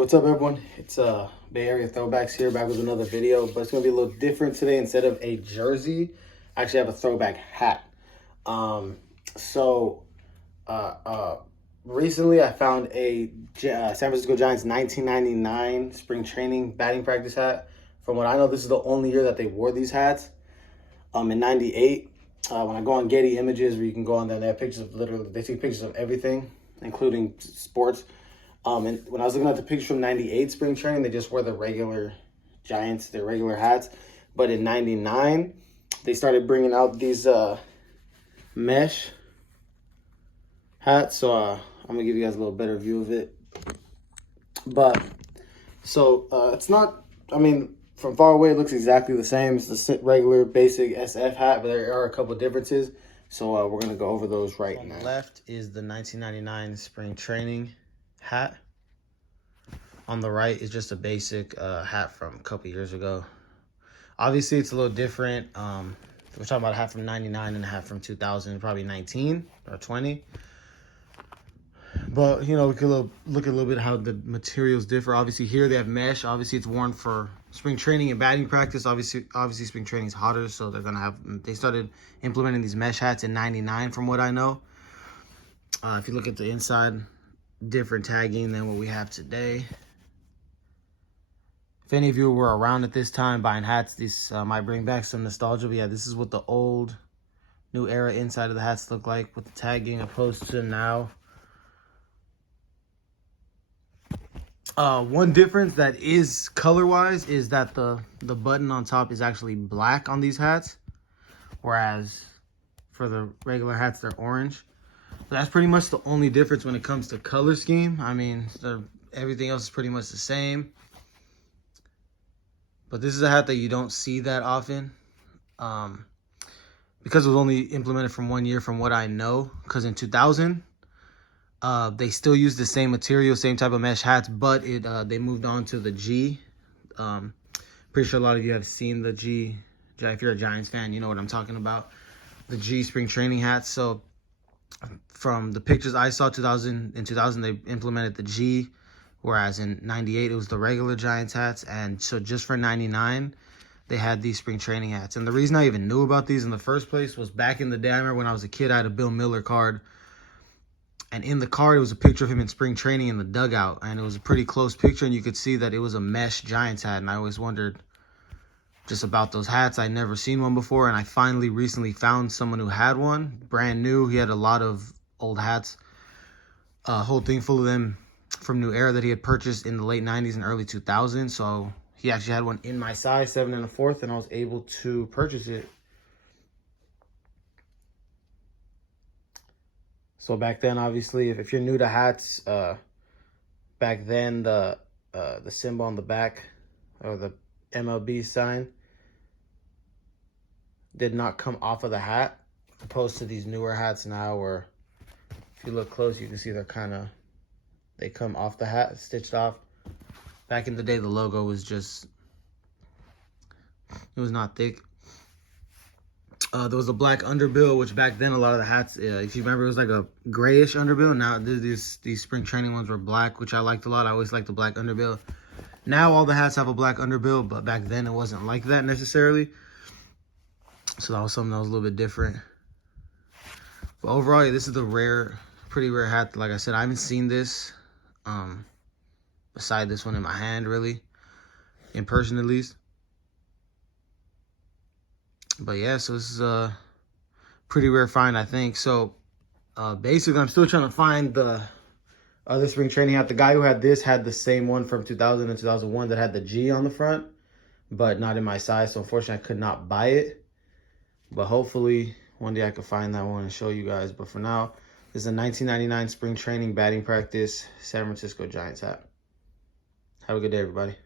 What's up, everyone? It's Bay Area Throwbacks here, back with another video, but it's gonna be a little different today. Instead of a jersey, I actually have a throwback hat. So recently I found a San Francisco Giants 1999 spring training batting practice hat. From what I know, this is the only year that they wore these hats. In '98, when I go on Getty Images, where you can go on there, they have pictures of they take pictures of everything, including sports. And when I was looking at the picture from '98 spring training, they just wore the regular Giants, their regular hats. But in '99, they started bringing out these mesh hats. So I'm gonna give you guys a little better view of it. But so it's not. I mean, from far away, it looks exactly the same. It's the regular basic SF hat, but there are a couple differences. So we're gonna go over those right now. On the left is the 1999 spring training hat. On the right is just a basic hat from a couple years ago. Obviously, it's a little different. We're talking about a hat from '99 and a hat from 2000, probably 19 or 20. But, you know, we could look at a little bit how the materials differ. Obviously, here they have mesh. Obviously, it's worn for spring training and batting practice. Obviously spring training is hotter, so they started implementing these mesh hats in '99, from what I know. If you look at the inside, different tagging than what we have today. If any of you were around at this time buying hats, these might bring back some nostalgia. But yeah, this is what the old, new era inside of the hats look like with the tagging opposed to now. One difference that is color-wise is that the button on top is actually black on these hats, whereas for the regular hats, they're orange. But that's pretty much the only difference when it comes to color scheme. I mean, everything else is pretty much the same. But this is a hat that you don't see that often, because it was only implemented from 1 year, from what I know. Because in 2000, they still used the same material, same type of mesh hats, but they moved on to the G. Pretty sure a lot of you have seen the G. If you're a Giants fan, you know what I'm talking about. The G spring training hats. So from the pictures I saw, in 2000 they implemented the G, whereas in '98 it was the regular Giants hats. And so just for '99 they had these spring training hats. And the reason I even knew about these in the first place was back in the day. I remember when I was a kid, I had a Bill Miller card, and in the card it was a picture of him in spring training in the dugout, and it was a pretty close picture, and you could see that it was a mesh Giants hat. And I always wondered just about those hats. I'd never seen one before, and I finally recently found someone who had one, brand new. He had a lot of old hats, a whole thing full of them from New Era that he had purchased in the late '90s and early 2000s. So he actually had one in my size, 7 1/4, and I was able to purchase it. So back then, obviously, if you're new to hats, back then the symbol on the back, or the MLB sign, did not come off of the hat, opposed to these newer hats now, where if you look close, you can see they come off the hat, stitched off. Back in the day, the logo was just, it was not thick. There was a black underbill, which back then a lot of the hats, if you remember, it was like a grayish underbill. Now these spring training ones were black, which I liked a lot. I always liked the black underbill. Now all the hats have a black underbill, but back then it wasn't like that necessarily. So that was something that was a little bit different. But overall, yeah, this is the pretty rare hat. Like I said, I haven't seen this, beside this one in my hand, really, in person at least. But yeah, so this is a pretty rare find, I think. So basically, I'm still trying to find the other spring training hat. The guy who had this had the same one from 2000 and 2001 that had the G on the front, but not in my size. So unfortunately, I could not buy it. But hopefully one day I could find that one and show you guys. But for now, this is a 1999 spring training batting practice San Francisco Giants hat. Have a good day, everybody.